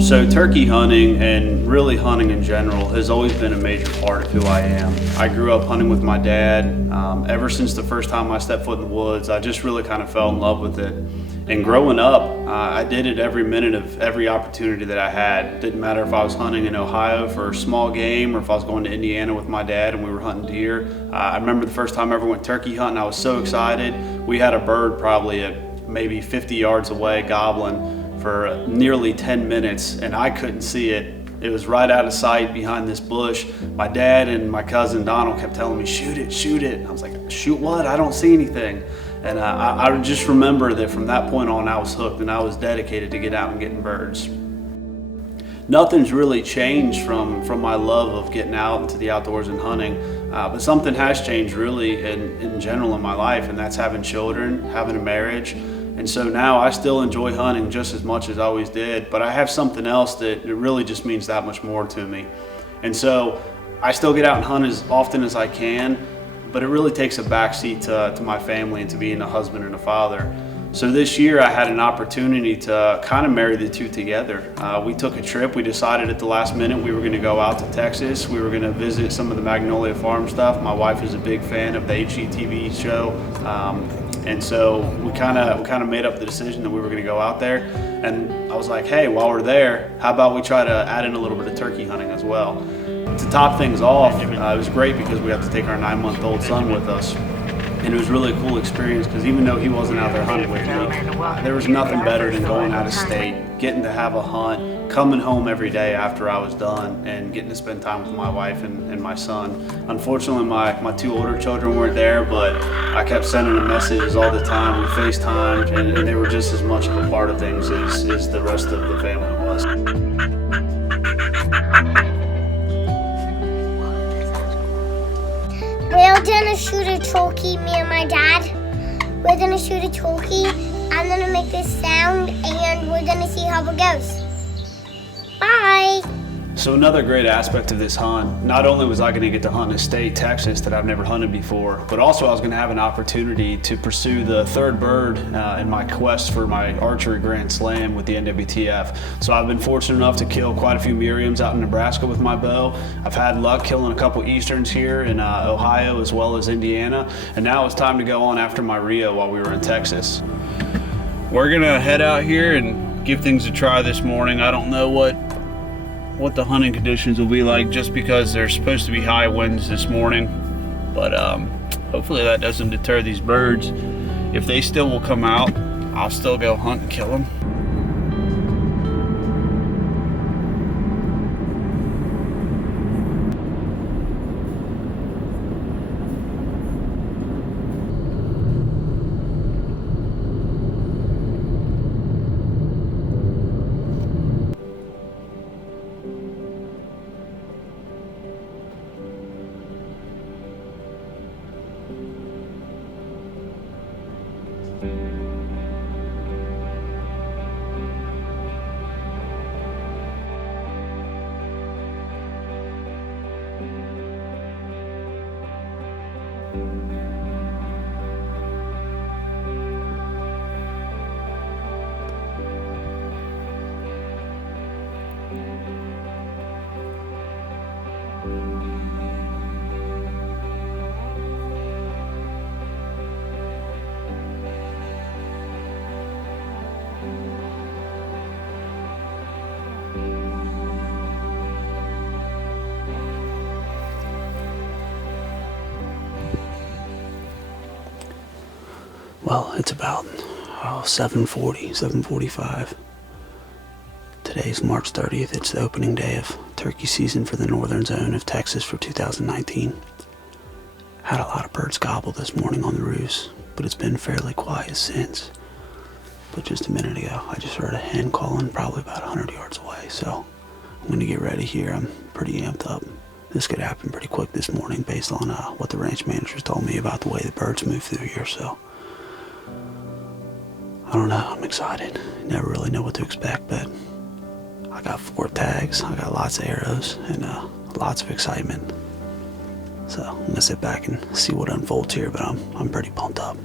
So turkey hunting and really hunting in general has always been a major part of who I am. I grew up hunting with my dad. Ever since the first time I stepped foot in the woods, I just really kind of fell in love with it. And growing up, I did it every minute of every opportunity that I had. Didn't matter if I was hunting in Ohio for small game or if I was going to Indiana with my dad and we were hunting deer. I remember the first time I ever went turkey hunting, I was so excited. We had a bird probably at maybe 50 yards away gobbling for nearly 10 minutes and I couldn't see it. It was right out of sight behind this bush. My dad and my cousin Donald kept telling me, shoot it, shoot it. And I was like, shoot what? I don't see anything. And I just remember that from that point on I was hooked and I was dedicated to get out and getting birds. Nothing's really changed from my love of getting out into the outdoors and hunting, but something has changed really in general in my life, and that's having children, having a marriage. And so now I still enjoy hunting just as much as I always did, but I have something else that it really just means that much more to me. And so I still get out and hunt as often as I can, but it really takes a backseat to my family and to being a husband and a father. So this year I had an opportunity to kind of marry the two together. We took a trip. We decided at the last minute we were going to go out to Texas. We were going to visit some of the Magnolia Farm stuff. My wife is a big fan of the HGTV show. And so we kind of made up the decision that we were going to go out there. And I was like, hey, while we're there, how about we try to add in a little bit of turkey hunting as well? To top things off, it was great because we got to take our 9-month-old son with us. And it was really a cool experience because even though he wasn't out there hunting with me, there was nothing better than going out of state, getting to have a hunt, coming home every day after I was done, and getting to spend time with my wife and my son. Unfortunately, my two older children weren't there, but I kept sending them messages all the time. We FaceTimed, and they were just as much of a part of things as the rest of the family was. We're gonna shoot a turkey, me and my dad. We're gonna shoot a turkey. I'm gonna make this sound and we're gonna see how it goes. Bye. So another great aspect of this hunt, not only was I going to get to hunt in a state, Texas, that I've never hunted before, but also I was going to have an opportunity to pursue the third bird in my quest for my archery Grand Slam with the NWTF. So I've been fortunate enough to kill quite a few Merriams out in Nebraska with my bow. I've had luck killing a couple Easterns here in Ohio as well as Indiana, and now it's time to go on after my Rio while we were in Texas. We're going to head out here and give things a try this morning. I don't know what the hunting conditions will be like just because there's supposed to be high winds this morning, but hopefully that doesn't deter these birds. If they still will come out, I'll still go hunt and kill them. Well, it's about 7:40, 7:45. Today's March 30th. It's the opening day of turkey season for the northern zone of Texas for 2019. Had a lot of birds gobble this morning on the roofs, but it's been fairly quiet since. But just a minute ago, I just heard a hen calling probably about 100 yards away, so I'm gonna get ready here. I'm pretty amped up. This could happen pretty quick this morning based on what the ranch managers told me about the way the birds move through here, so I don't know, I'm excited. Never really know what to expect, but I got 4 tags, I got lots of arrows, and lots of excitement. So I'm gonna sit back and see what unfolds here, but I'm pretty pumped up.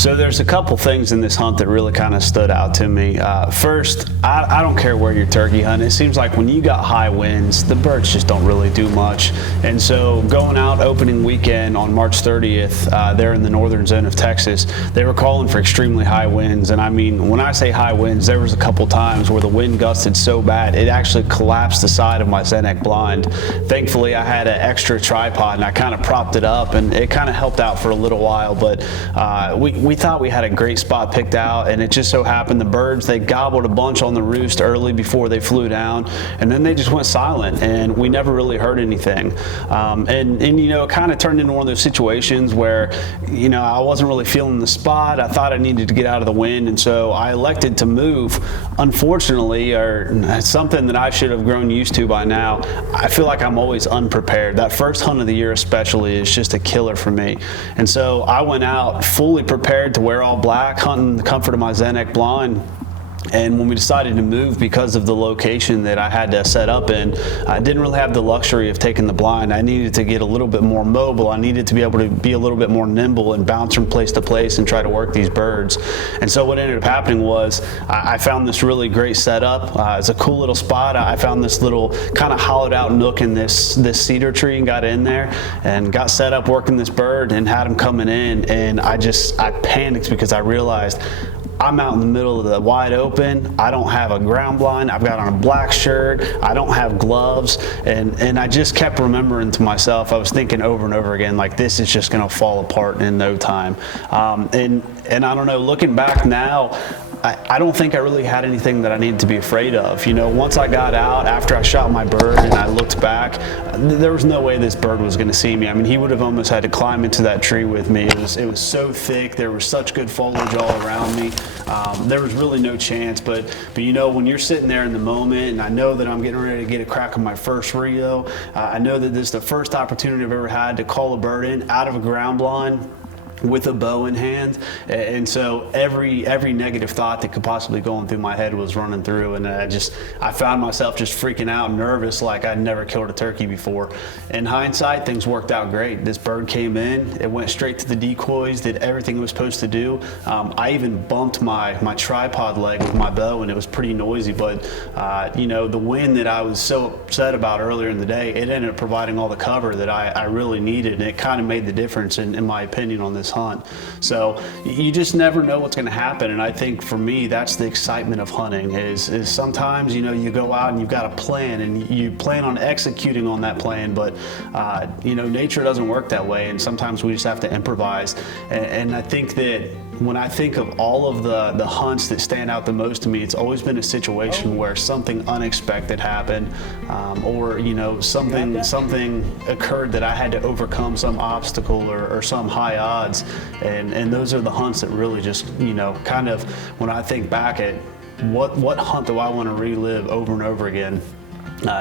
So there's a couple things in this hunt that really kind of stood out to me. First, I don't care where you're turkey hunting. It seems like when you got high winds, the birds just don't really do much. And so going out opening weekend on March 30th, there in the northern zone of Texas, they were calling for extremely high winds. And I mean, when I say high winds, there was a couple times where the wind gusted so bad, it actually collapsed the side of my Zenek blind. Thankfully, I had an extra tripod and I kind of propped it up, and it kind of helped out for a little while. But we thought we had a great spot picked out, and it just so happened the birds, they gobbled a bunch on the roost early before they flew down, and then they just went silent, and we never really heard anything. And you know, it kind of turned into one of those situations where, you know, I wasn't really feeling the spot. I thought I needed to get out of the wind, and so I elected to move. Unfortunately, or something that I should have grown used to by now, I feel like I'm always unprepared. That first hunt of the year especially is just a killer for me. And so I went out fully prepared to wear all black, hunting the comfort of my Zenek blind. And when we decided to move, because of the location that I had to set up in, I didn't really have the luxury of taking the blind. I needed to get a little bit more mobile. I needed to be able to be a little bit more nimble and bounce from place to place and try to work these birds. And so what ended up happening was I found this really great setup. It's a cool little spot. I found this little kind of hollowed out nook in this cedar tree and got in there and got set up working this bird and had him coming in. And I panicked because I realized I'm out in the middle of the wide open. I don't have a ground blind. I've got on a black shirt. I don't have gloves. And I just kept remembering to myself, I was thinking over and over again, like, this is just gonna fall apart in no time. And I don't know, looking back now, I don't think I really had anything that I needed to be afraid of. You know, once I got out, after I shot my bird and I looked back, there was no way this bird was gonna see me. I mean, he would have almost had to climb into that tree with me. It was so thick. There was such good foliage all around me. There was really no chance, but you know, when you're sitting there in the moment, and I know that I'm getting ready to get a crack on my first Rio, I know that this is the first opportunity I've ever had to call a bird in out of a ground blind with a bow in hand, and so every negative thought that could possibly go through my head was running through, and I found myself just freaking out, nervous, like I'd never killed a turkey before. In hindsight, things worked out great. This bird came in, it went straight to the decoys, did everything it was supposed to do. I even bumped my tripod leg with my bow, and it was pretty noisy, but you know, the wind that I was so upset about earlier in the day, it ended up providing all the cover that I really needed, and it kind of made the difference in my opinion on this hunt. So you just never know what's going to happen, and I think for me that's the excitement of hunting is sometimes, you know, you go out and you've got a plan and you plan on executing on that plan, but you know, nature doesn't work that way, and sometimes we just have to improvise. And I think that when I think of all of the hunts that stand out the most to me, it's always been a situation where something unexpected happened, or you know, something occurred that I had to overcome some obstacle or some high odds, and those are the hunts that really just, you know, kind of when I think back at what hunt do I want to relive over and over again.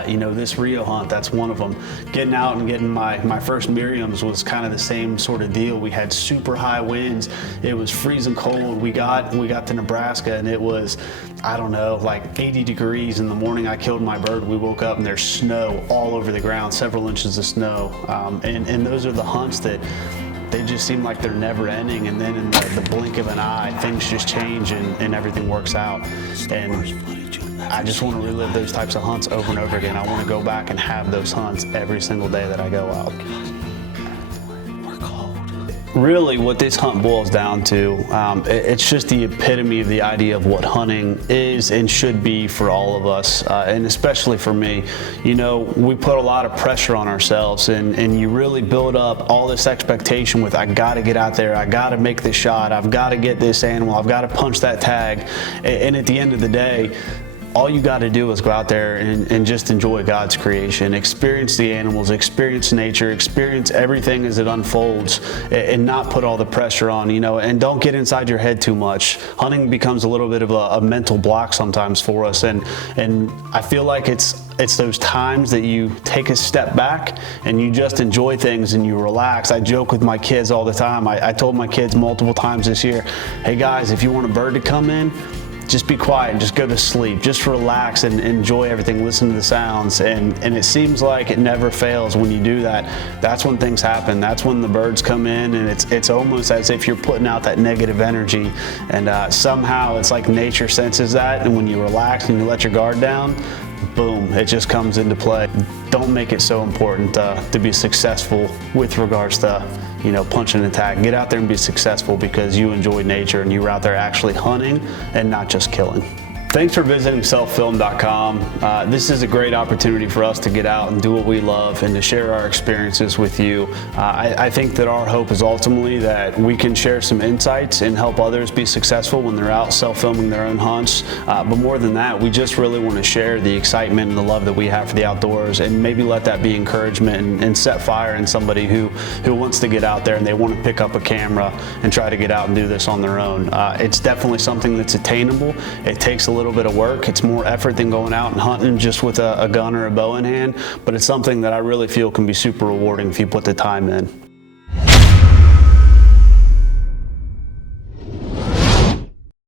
You know, this Rio hunt, that's one of them. Getting out and getting my first Miriams was kind of the same sort of deal. We had super high winds. It was freezing cold. We got to Nebraska, and it was, I don't know, like 80 degrees in the morning. I killed my bird. We woke up and there's snow all over the ground, several inches of snow. And those are the hunts that they just seem like they're never ending, and then in the blink of an eye, things just change and everything works out. And I just want to relive those types of hunts over and over again. I want to go back and have those hunts every single day that I go out. Really, what this hunt boils down to, it's just the epitome of the idea of what hunting is and should be for all of us, and especially for me. You know, we put a lot of pressure on ourselves, and you really build up all this expectation with, I gotta get out there, I gotta make this shot, I've gotta get this animal, I've gotta punch that tag. And at the end of the day, all you got to do is go out there and just enjoy God's creation, experience the animals, experience nature, experience everything as it unfolds, and not put all the pressure on, you know, and don't get inside your head too much. Hunting becomes a little bit of a mental block sometimes for us, and I feel like it's those times that you take a step back and you just enjoy things and you relax. I joke with my kids all the time. I told my kids multiple times this year, hey guys, if you want a bird to come in, just be quiet and just go to sleep. Just relax and enjoy everything, listen to the sounds. And it seems like it never fails when you do that. That's when things happen. That's when the birds come in, and it's almost as if you're putting out that negative energy. And somehow it's like nature senses that, and when you relax and you let your guard down, boom, it just comes into play. Don't make it so important to be successful with regards to, you know, punch and attack. Get out there and be successful because you enjoy nature and you're out there actually hunting and not just killing. Thanks for visiting SELFILMED.com. This is a great opportunity for us to get out and do what we love and to share our experiences with you. I think that our hope is ultimately that we can share some insights and help others be successful when they're out self-filming their own hunts. But more than that, we just really want to share the excitement and the love that we have for the outdoors, and maybe let that be encouragement and set fire in somebody who wants to get out there and they want to pick up a camera and try to get out and do this on their own. It's definitely something that's attainable. It takes a little bit of work. It's more effort than going out and hunting just with a gun or a bow in hand, but it's something that I really feel can be super rewarding if you put the time in.